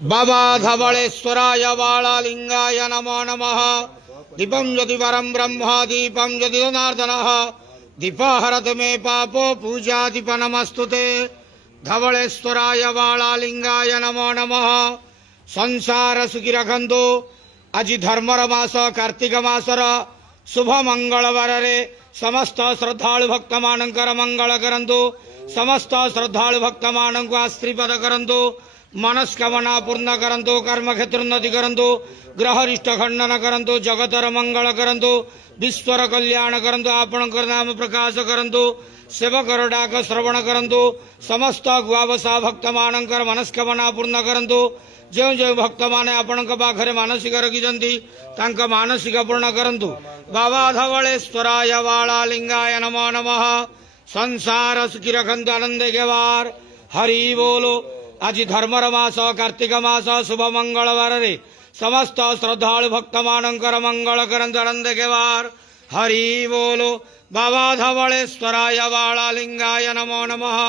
बाबा धवलेश्वराय बालालिंगाय नमो नमः। दीपं यदि वरं ब्रह्म दीपं यदि जनार्दनः दीपहरत मे पापो पूजा दीप नमस्तुते। धवलेश्वराय बालालिंगाय नमो नमः। संसार सुखी रखंतु। आज धर्मर मास कार्तिक मासर शुभ मंगलवार रे समस्त श्रद्धालु भक्त मानकर मंगल करंतु। समस्त श्रद्धालु भक्त मानक आशीर्वाद करंतु। मनस्कामना पूर्ण करंतु। कर्म क्षेत्र उन्नति करंतु। ग्रहरिष्ट खंडन करंतु। जगतर मंगल करंतु। विश्वर कल्याण करंतु। आपणकर नाम प्रकाश करंतु। सेवकर डाक श्रवण करंतु। समस्त गुआवसा भक्त मानकर मनस्कामना पूर्ण करंतु। जो जो भक्त माने आपणक पाखरे मानसिक रखिजंती तांका मानसिक पूर्ण करंतु। बाबा धवलेश्वराय बालालिंगाय नमो नमः। संसार सुखी रखंतु आनंद गेवार। हरि बोलो। आज धर्मर मास कार्तिक मास शुभ मंगलवार रे समस्त श्रद्धालु भक्त मानकर मंगल करंतु आनंद गेवार। हरि बोलो। बाबा धवलेश्वराय बालालिंगाय नमो नमः।